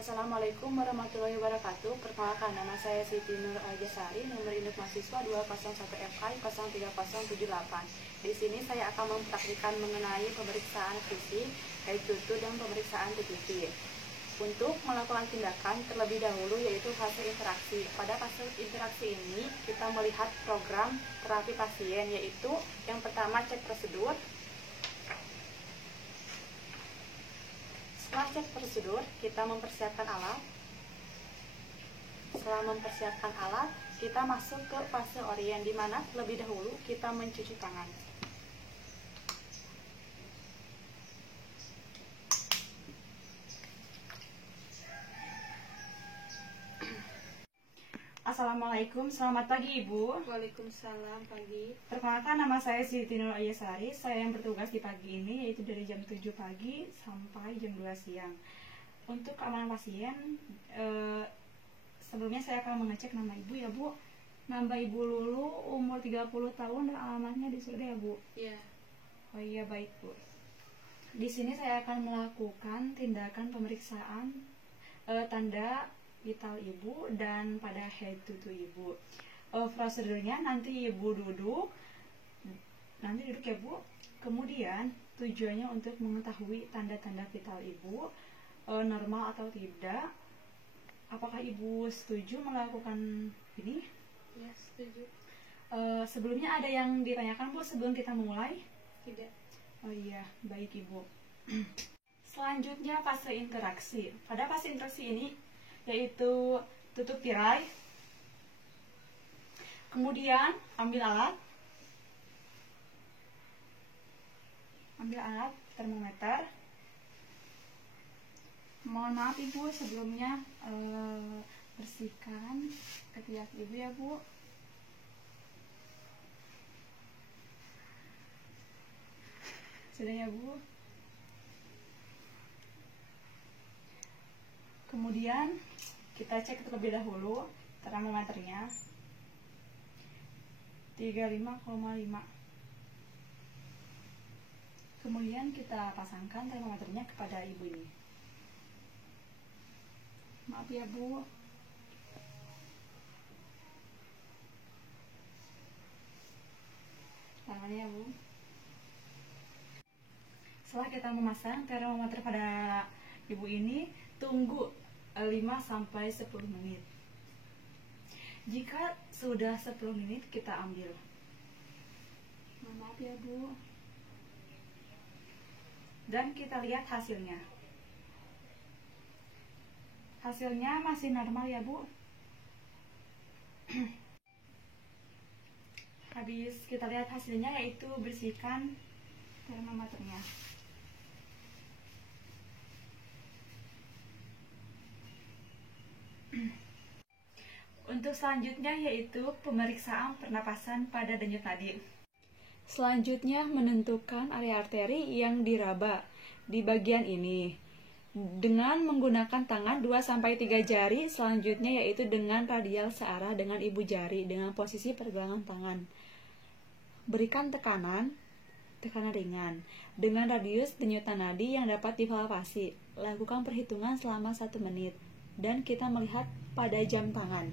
Assalamualaikum warahmatullahi wabarakatuh. Perkenalkan, nama saya Siti Nur Aljasari, nomor induk mahasiswa 201FI 03078. Di sini saya akan mempraktikkan mengenai pemeriksaan fisik, baik tutu dan pemeriksaan TTP. Untuk melakukan tindakan terlebih dahulu yaitu fase interaksi. Pada fase interaksi ini kita melihat program terapi pasien, yaitu yang pertama cek prosedur. Setelah cek prosedur, kita mempersiapkan alat. Setelah mempersiapkan alat, kita masuk ke fase orien, di mana terlebih dahulu kita mencuci tangan. Assalamualaikum, selamat pagi Ibu. Waalaikumsalam, pagi. Perkenalkan, nama saya Siti Nur Aljasari. Saya yang bertugas di pagi ini, yaitu dari jam 7 pagi sampai jam 2 siang. Untuk keamanan pasien, sebelumnya saya akan mengecek nama Ibu ya Bu. Nama Ibu Lulu, umur 30 tahun dan alamatnya di Surga ya Bu? Iya. Oh iya, baik Bu. Di sini saya akan melakukan tindakan pemeriksaan tanda vital Ibu dan pada head tutu Ibu. Prosedurnya nanti Ibu duduk ya Bu. Kemudian tujuannya untuk mengetahui tanda-tanda vital Ibu normal atau tidak. Apakah Ibu setuju melakukan ini? Ya, setuju. Sebelumnya ada yang ditanyakan Bu sebelum kita mulai? Tidak. Oh iya, baik Ibu. Selanjutnya fase interaksi. Pada fase interaksi ini yaitu tutup tirai, kemudian ambil alat termometer. Mohon maaf Ibu sebelumnya, bersihkan ketiak Ibu ya Bu. Sudah ya Bu. Kemudian kita cek terlebih dahulu termometernya 35,5. Kemudian kita pasangkan termometernya kepada Ibu ini. Maaf ya Bu. Tangannya ya Bu. Setelah kita memasang termometer pada Ibu ini, tunggu 5-10 menit. Jika sudah 10 menit, kita ambil. Maaf ya Bu. Dan kita lihat hasilnya. Hasilnya masih normal ya Bu. Habis kita lihat hasilnya, yaitu bersihkan termometernya. Untuk selanjutnya yaitu pemeriksaan pernapasan pada denyut nadi. Selanjutnya menentukan area arteri yang diraba di bagian ini dengan menggunakan tangan 2-3 jari, selanjutnya yaitu dengan radial searah dengan ibu jari dengan posisi pergelangan tangan. Berikan tekanan ringan dengan radius denyutan nadi yang dapat dipalpasi. Lakukan perhitungan selama 1 menit dan kita melihat pada jam tangan.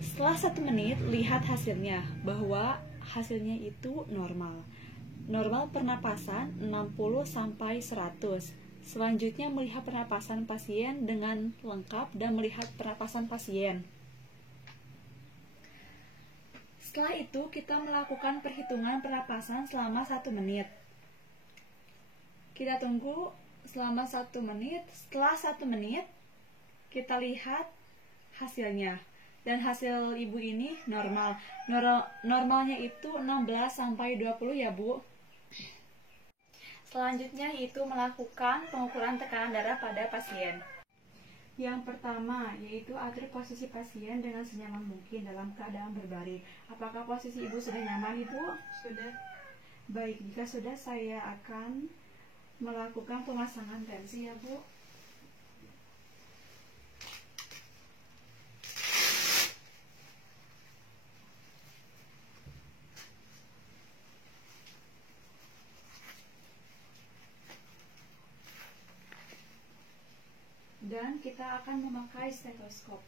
Setelah 1 menit, lihat hasilnya bahwa hasilnya itu normal. Normal pernapasan 60-100. Selanjutnya melihat pernapasan pasien dengan lengkap dan melihat pernapasan pasien. Setelah itu kita melakukan perhitungan pernapasan selama 1 menit. Kita tunggu selama 1 menit. Setelah 1 menit kita lihat hasilnya. Dan hasil Ibu ini normal. Normalnya itu 16-20 ya Bu. Selanjutnya yaitu melakukan pengukuran tekanan darah pada pasien. Yang pertama yaitu atur posisi pasien dengan senyaman mungkin dalam keadaan berbaring. Apakah posisi Ibu sudah nyaman Ibu? Sudah. Baik, jika sudah saya akan melakukan pemasangan tensi ya Bu. dan kita akan memakai stetoskop.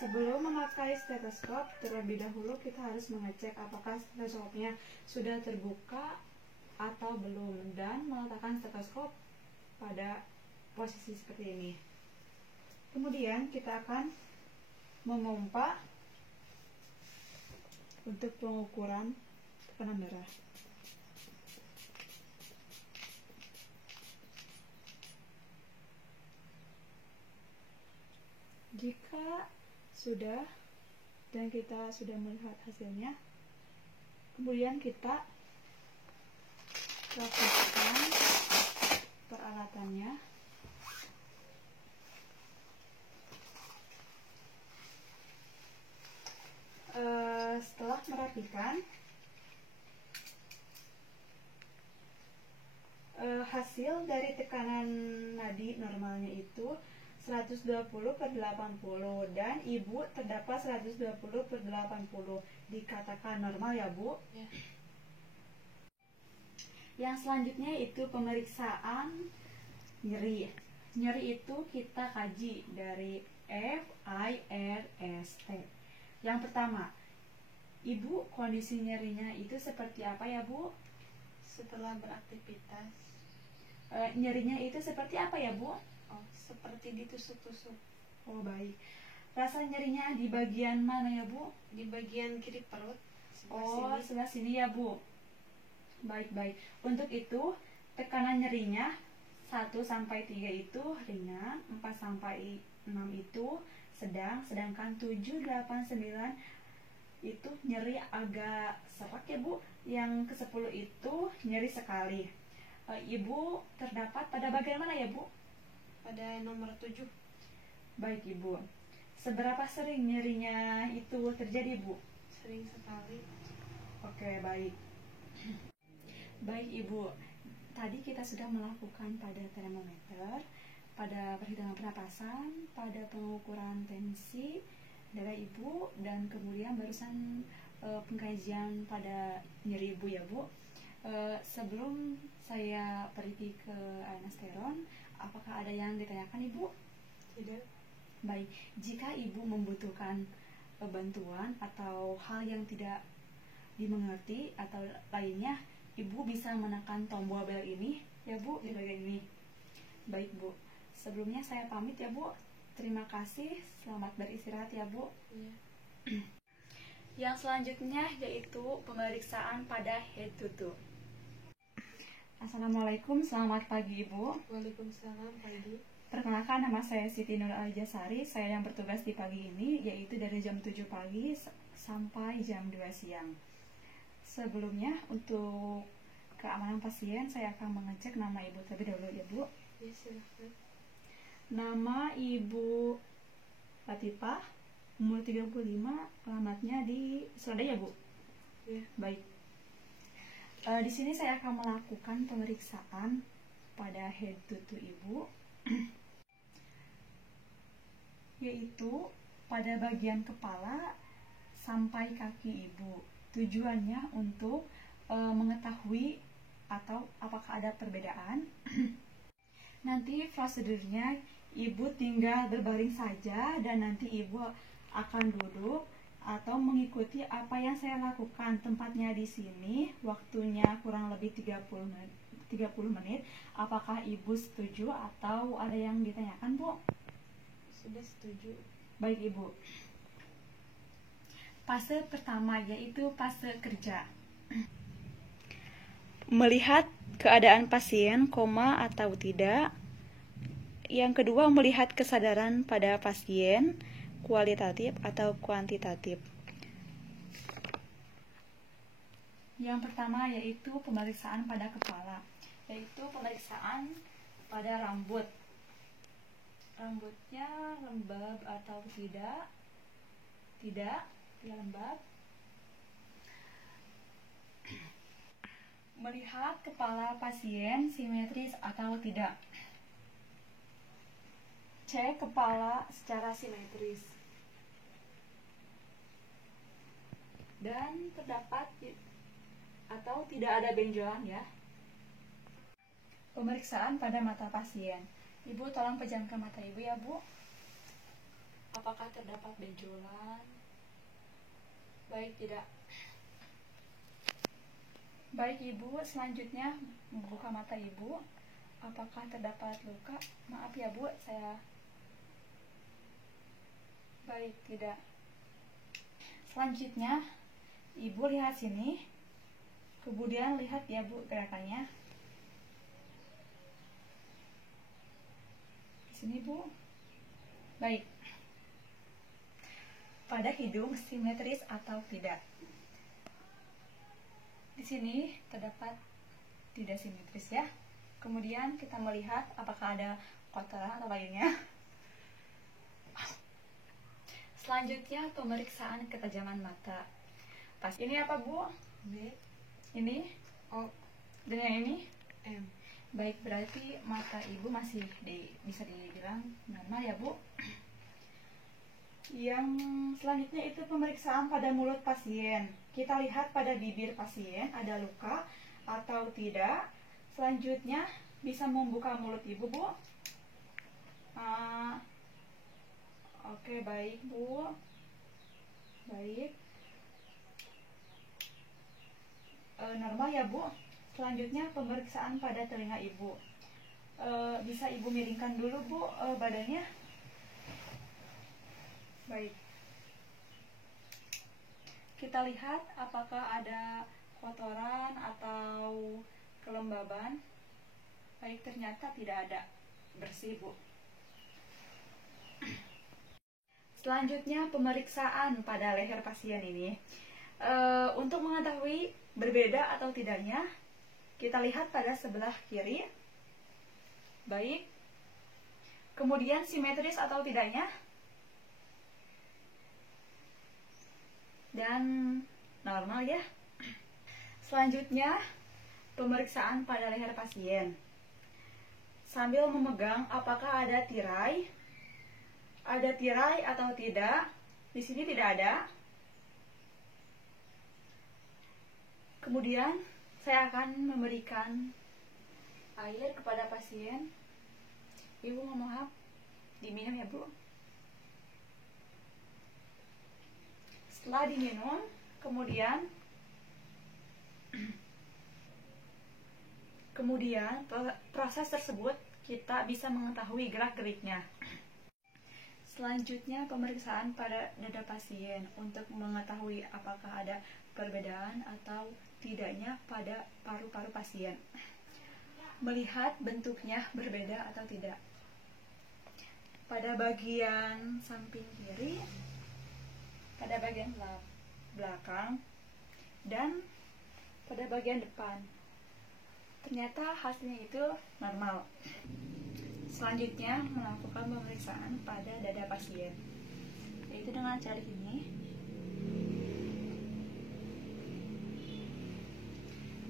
Sebelum memakai stetoskop, terlebih dahulu kita harus mengecek apakah stetoskopnya sudah terbuka atau belum, dan meletakkan stetoskop pada posisi seperti ini. Kemudian kita akan memompa untuk pengukuran tekanan darah. Jika sudah dan kita sudah melihat hasilnya, kemudian kita lakukan peralatannya. Setelah merapikan, hasil dari tekanan nadi normalnya itu 120/80 dan ibu terdapat 120/80. Dikatakan normal ya, Bu? Ya. Yang selanjutnya itu pemeriksaan nyeri. Nyeri itu kita kaji dari FIRST. Yang pertama, ibu kondisi nyerinya itu seperti apa ya, Bu? Setelah beraktivitas. Nyerinya itu seperti apa ya, Bu? Oh, seperti ditusuk-tusuk. Oh, baik. Rasa nyerinya di bagian mana ya, Bu? Di bagian kiri perut. Oh, sebelah sini ya, Bu. Baik-baik. Untuk itu, tekanan nyerinya 1-3 itu ringan, 4-6 itu sedang, sedangkan 7-8-9 itu nyeri agak serak ya, Bu. Yang ke-10 itu nyeri sekali. Ibu terdapat pada bagian mana ya, Bu? Pada nomor 7. Baik, Ibu. Seberapa sering nyerinya itu terjadi, Bu? Sering sekali. Oke, baik. Baik, Ibu. Tadi kita sudah melakukan pada termometer, pada perhitungan pernapasan, pada pengukuran tensi darah Ibu, dan kemudian barusan pengkajian pada nyeri Ibu ya, Bu. Sebelum saya pergi ke anasteron, apakah ada yang ditanyakan, Ibu? Tidak. Baik, jika Ibu membutuhkan bantuan atau hal yang tidak dimengerti atau lainnya, Ibu bisa menekan tombol bel ini ya, Bu, di bagian ini. Baik, Bu. Sebelumnya saya pamit ya, Bu. Terima kasih. Selamat beristirahat ya, Bu. Iya. Yang selanjutnya yaitu pemeriksaan pada head to toe. Assalamualaikum, selamat pagi, Ibu. Waalaikumsalam, pagi. Perkenalkan, nama saya Siti Nur Aljasari. Saya yang bertugas di pagi ini, yaitu dari jam 7 pagi sampai jam 2 siang. Sebelumnya, untuk keamanan pasien, saya akan mengecek nama Ibu terlebih dahulu ya, Bu. Ya, silahkan. Nama Ibu Latifah, umur 35, alamatnya di Surabaya, Bu. Ya. Baik. Di sini saya akan melakukan pemeriksaan pada head to toe Ibu, yaitu pada bagian kepala sampai kaki Ibu. Tujuannya untuk mengetahui atau apakah ada perbedaan. Nanti prosedurnya Ibu tinggal berbaring saja dan nanti Ibu akan duduk atau mengikuti apa yang saya lakukan. Tempatnya di sini, waktunya kurang lebih 30 menit. Apakah Ibu setuju atau ada yang ditanyakan, Bu? Sudah setuju. Baik, Ibu. Fase pertama yaitu fase kerja. Melihat keadaan pasien koma atau tidak. Yang kedua, melihat kesadaran pada pasien, kualitatif atau kuantitatif. Yang pertama yaitu pemeriksaan pada kepala, yaitu pemeriksaan pada rambut. Rambutnya lembab atau tidak? Tidak lembab. Melihat kepala pasien simetris atau tidak. Cek kepala secara simetris. Dan terdapat atau tidak ada benjolan ya. Pemeriksaan pada mata pasien. Ibu tolong pejamkan mata ibu ya, Bu. Apakah terdapat benjolan? Baik, tidak. Baik, Ibu. Selanjutnya membuka mata Ibu. Apakah terdapat luka? Maaf ya, Bu, saya... Baik, tidak. Selanjutnya, Ibu lihat sini. Kemudian lihat ya, Bu, gerakannya. Di sini, Bu. Baik. Pada hidung simetris atau tidak? Di sini terdapat tidak simetris ya. Kemudian kita melihat apakah ada kotoran atau lainnya. Selanjutnya pemeriksaan ketajaman mata. Pas ini apa, Bu? B. Ini O. dan yang ini M. baik, berarti mata ibu masih bisa dibilang normal ya, Bu. Yang selanjutnya itu pemeriksaan pada mulut pasien. Kita lihat pada bibir pasien ada luka atau tidak. Selanjutnya bisa membuka mulut ibu, Bu. Oke, baik, Bu. Baik. Normal ya, Bu. Selanjutnya pemeriksaan pada telinga ibu. Bisa ibu miringkan dulu, Bu, badannya. Baik. Kita lihat apakah ada kotoran atau kelembaban. Baik, ternyata tidak ada. Bersih, Bu. Selanjutnya pemeriksaan pada leher pasien ini. Untuk mengetahui berbeda atau tidaknya, kita lihat pada sebelah kiri. Baik. Kemudian simetris atau tidaknya. Dan normal ya. Selanjutnya pemeriksaan pada leher pasien. Sambil memegang apakah ada tirai. Ada tirai atau tidak. Di sini tidak ada. Kemudian saya akan memberikan air kepada pasien. Ibu mohon maaf, diminum ya, Bu. Setelah diminum, kemudian proses tersebut kita bisa mengetahui gerak-geriknya. Selanjutnya pemeriksaan pada dada pasien untuk mengetahui apakah ada perbedaan atau tidaknya pada paru-paru pasien. Melihat bentuknya berbeda atau tidak. Pada bagian samping kiri, pada bagian belakang, dan pada bagian depan. Ternyata hasilnya itu normal. Selanjutnya melakukan pemeriksaan pada dada pasien, yaitu dengan cara ini.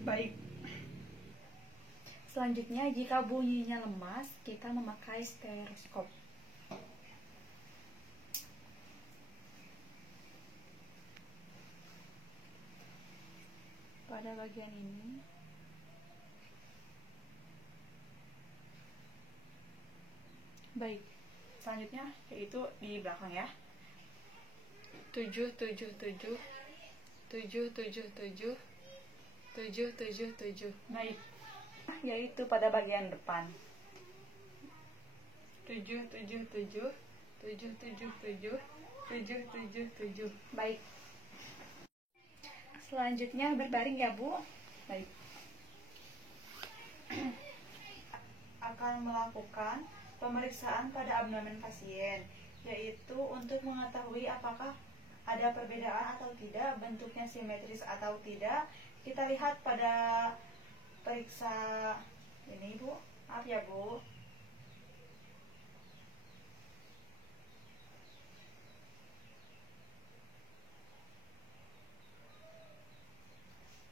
Baik. Selanjutnya jika bunyinya lemas, kita memakai stetoskop. Pada bagian ini. Baik, selanjutnya yaitu di belakang ya. 777 777 777. Baik. Yaitu pada bagian depan. 777 777 777. Baik. Selanjutnya berbaring ya, Bu. Baik. Akan melakukan pemeriksaan pada abdomen pasien, yaitu untuk mengetahui apakah ada perbedaan atau tidak, bentuknya simetris atau tidak. Kita lihat pada periksa ini, Bu. Maaf ya, Bu.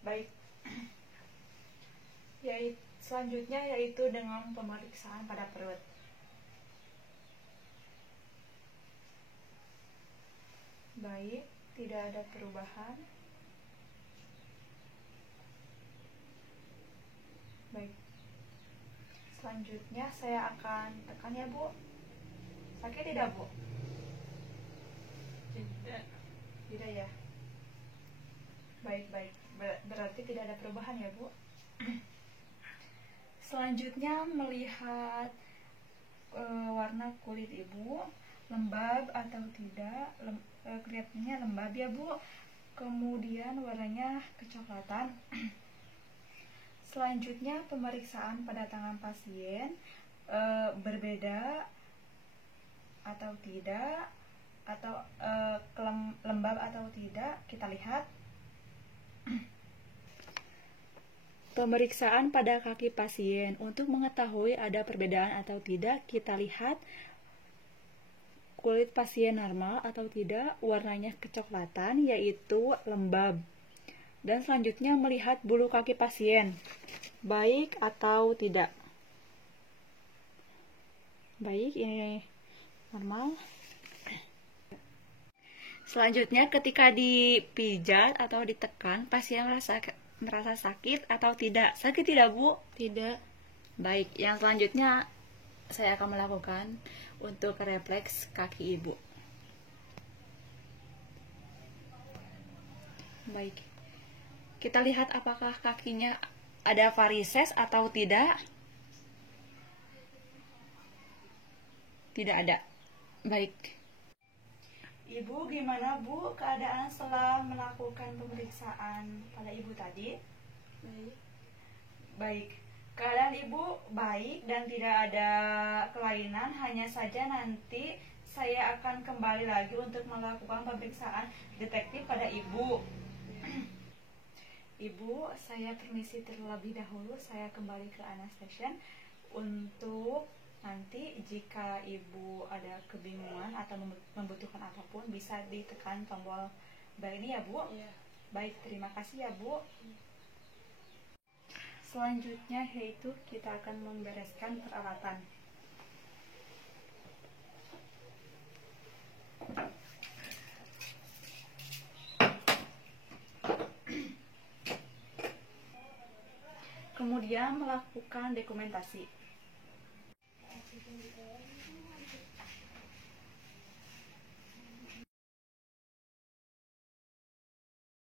Baik. Selanjutnya yaitu dengan pemeriksaan pada perut. Baik, tidak ada perubahan. Baik. Selanjutnya saya akan tekan ya Bu. Sakit tidak Bu? Tidak. Tidak ya. Baik-baik. Berarti tidak ada perubahan ya Bu. Selanjutnya melihat warna kulit Ibu, lembab atau tidak. Kelihatannya lembab ya Bu. Kemudian warnanya kecoklatan. Selanjutnya pemeriksaan pada tangan pasien, berbeda atau tidak, atau lembab atau tidak, kita lihat. Pemeriksaan pada kaki pasien. Untuk mengetahui ada perbedaan atau tidak, kita lihat kulit pasien normal atau tidak, warnanya kecoklatan, yaitu lembab. Dan selanjutnya melihat bulu kaki pasien, baik atau tidak. Baik, ini normal. Selanjutnya ketika dipijat atau ditekan, pasien merasa sakit atau tidak. Sakit tidak Bu? Tidak. Baik, yang selanjutnya saya akan melakukan untuk refleks kaki Ibu. Baik, kita lihat apakah kakinya ada varises atau tidak. Tidak ada. Baik. Ibu, gimana Bu keadaan setelah melakukan pemeriksaan pada Ibu tadi? Baik. Baik. Keadaan Ibu baik dan tidak ada kelainan, hanya saja nanti saya akan kembali lagi untuk melakukan pemeriksaan detektif pada Ibu. Ibu, saya permisi terlebih dahulu, saya kembali ke anesthesia untuk nanti jika Ibu ada kebingungan atau membutuhkan apapun, bisa ditekan tombol bel ini ya Bu. Iya. Baik, terima kasih ya Bu. Selanjutnya yaitu kita akan membereskan peralatan. Kemudian melakukan dokumentasi.